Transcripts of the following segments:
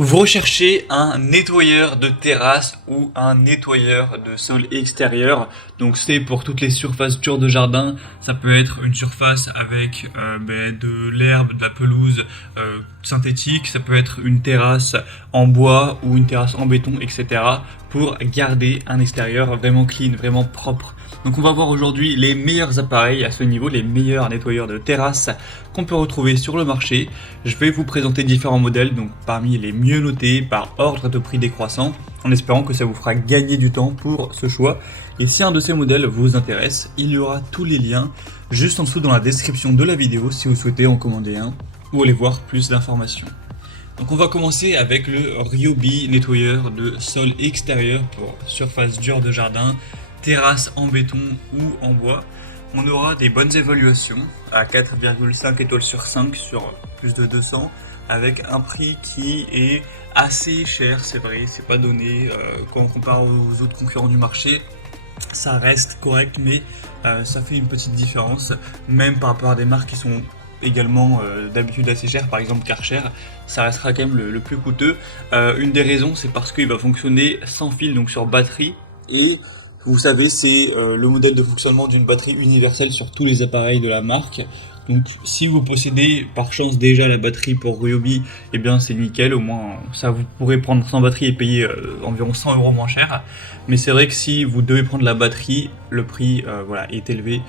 Vous recherchez un nettoyeur de terrasse ou un nettoyeur de sol extérieur. Donc c'est pour toutes les surfaces dures de jardin. Ça peut être une surface avec de l'herbe, de la pelouse synthétique. Ça peut être une terrasse en bois ou une terrasse en béton, etc. Pour garder un extérieur vraiment clean, vraiment propre. Donc on va voir aujourd'hui les meilleurs appareils à ce niveau, les meilleurs nettoyeurs de terrasse qu'on peut retrouver sur le marché. Je vais vous présenter différents modèles, donc parmi les mieux notés par ordre de prix décroissant, en espérant que ça vous fera gagner du temps pour ce choix. Et si un de ces modèles vous intéresse, il y aura tous les liens juste en dessous dans la description de la vidéo si vous souhaitez en commander un ou aller voir plus d'informations. Donc on va commencer avec le Ryobi nettoyeur de sol extérieur pour surface dure de jardin, terrasse en béton ou en bois. On aura des bonnes évaluations à 4,5 étoiles sur 5 sur plus de 200 avec un prix qui est assez cher, c'est vrai, c'est pas donné quand on compare aux autres concurrents du marché. Ça reste correct, mais ça fait une petite différence, même par rapport à des marques qui sont également d'habitude assez chères, par exemple Karcher, ça restera quand même le plus coûteux. Une des raisons, c'est parce qu'il va fonctionner sans fil, donc sur batterie, et vous savez, c'est le modèle de fonctionnement d'une batterie universelle sur tous les appareils de la marque. Donc si vous possédez par chance déjà la batterie pour Ryobi, eh bien c'est nickel, au moins ça vous pourrez prendre sans batterie et payer environ 100 € moins cher. Mais c'est vrai que si vous devez prendre la batterie, le prix est élevé.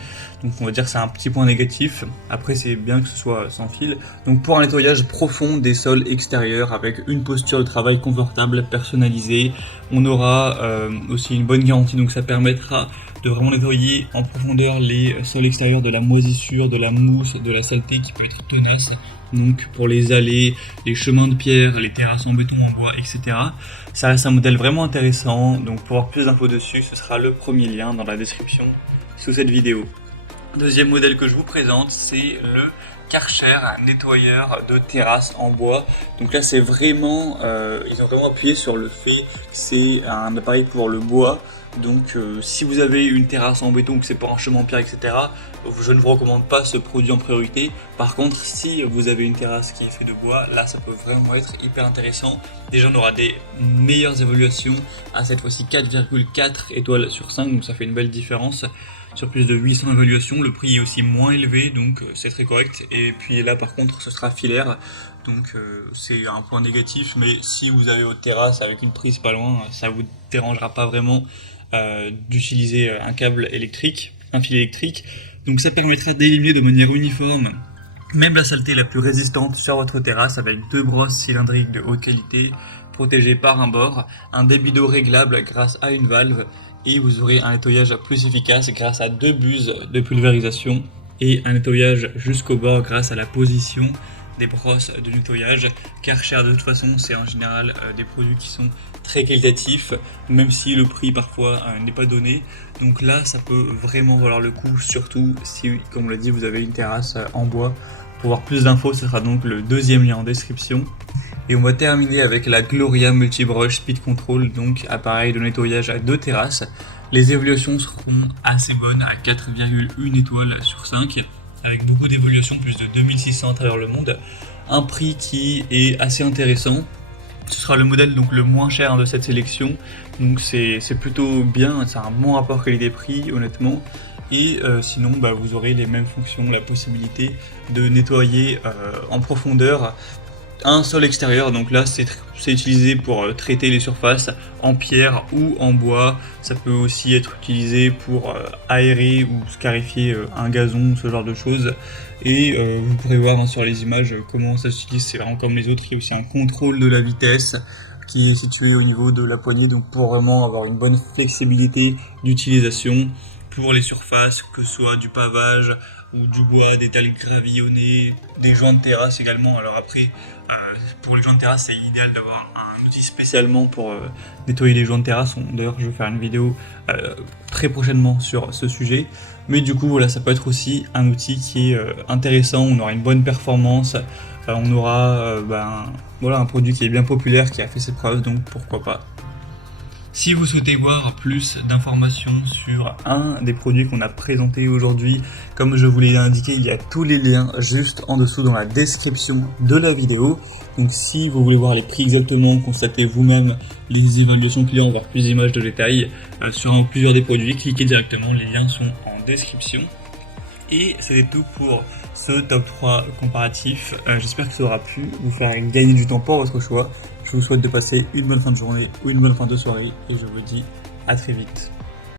Donc on va dire que c'est un petit point négatif. Après c'est bien que ce soit sans fil. Donc pour un nettoyage profond des sols extérieurs avec une posture de travail confortable, personnalisée, on aura aussi une bonne garantie, donc ça permettra de vraiment nettoyer en profondeur les sols extérieurs de la moisissure, de la mousse, de la saleté qui peut être tenace. Donc pour les allées, les chemins de pierre, les terrasses en béton, en bois, etc. Ça reste un modèle vraiment intéressant. Donc pour avoir plus d'infos dessus, ce sera le premier lien dans la description sous cette vidéo. Deuxième modèle que je vous présente, c'est le Karcher nettoyeur de terrasse en bois. Donc là c'est vraiment, ils ont vraiment appuyé sur le fait que c'est un appareil pour le bois. Donc si vous avez une terrasse en béton, que c'est pour un chemin en pierre, etc., je ne vous recommande pas ce produit en priorité. Par contre, si vous avez une terrasse qui est faite de bois, là ça peut vraiment être hyper intéressant. Déjà on aura des meilleures évaluations à cette fois-ci 4,4 étoiles sur 5, donc ça fait une belle différence. Sur plus de 800 évaluations, le prix est aussi moins élevé, donc c'est très correct. Et puis là par contre ce sera filaire, donc c'est un point négatif, mais si vous avez votre terrasse avec une prise pas loin, ça vous dérangera pas vraiment d'utiliser un câble électrique, un fil électrique. Donc ça permettra d'éliminer de manière uniforme même la saleté la plus résistante sur votre terrasse avec deux brosses cylindriques de haute qualité protégées par un bord, un débit d'eau réglable grâce à une valve, et vous aurez un nettoyage plus efficace grâce à deux buses de pulvérisation et un nettoyage jusqu'au bord grâce à la position des brosses de nettoyage. Karcher de toute façon c'est en général des produits qui sont très qualitatifs, même si le prix parfois n'est pas donné. Donc là ça peut vraiment valoir le coup, surtout si, comme on l'a dit, vous avez une terrasse en bois. Pour voir plus d'infos, ce sera donc le deuxième lien en description. Et on va terminer avec la Gloria Multibrush Speed Control, donc appareil de nettoyage à deux terrasses. Les évaluations seront assez bonnes à 4,1 étoiles sur 5, avec beaucoup d'évaluations, plus de 2600 à travers le monde. Un prix qui est assez intéressant. Ce sera le modèle donc le moins cher de cette sélection, donc c'est plutôt bien, c'est un bon rapport qualité-prix honnêtement. Et sinon vous aurez les mêmes fonctions, la possibilité de nettoyer en profondeur un sol extérieur. Donc là c'est utilisé pour traiter les surfaces en pierre ou en bois. Ça peut aussi être utilisé pour aérer ou scarifier un gazon, ce genre de choses. Et vous pourrez voir sur les images comment ça s'utilise, c'est vraiment comme les autres. Il y a aussi un contrôle de la vitesse qui est situé au niveau de la poignée, donc pour vraiment avoir une bonne flexibilité d'utilisation pour les surfaces, que ce soit du pavage ou du bois, des dalles gravillonnées, des joints de terrasse également. Alors après, pour les joints de terrasse, c'est idéal d'avoir un outil spécialement pour nettoyer les joints de terrasse. D'ailleurs, je vais faire une vidéo très prochainement sur ce sujet. Mais du coup, voilà, ça peut être aussi un outil qui est intéressant. On aura une bonne performance. On aura un produit qui est bien populaire, qui a fait ses preuves, donc pourquoi pas. Si vous souhaitez voir plus d'informations sur un des produits qu'on a présenté aujourd'hui, comme je vous l'ai indiqué, il y a tous les liens juste en dessous dans la description de la vidéo. Donc si vous voulez voir les prix exactement, constater vous-même les évaluations clients, voir plus d'images de détails sur plusieurs des produits, cliquez directement, les liens sont en description. Et c'était tout pour ce top 3 comparatif. J'espère que ça aura pu vous faire gagner du temps pour votre choix. Je vous souhaite de passer une bonne fin de journée ou une bonne fin de soirée et je vous dis à très vite.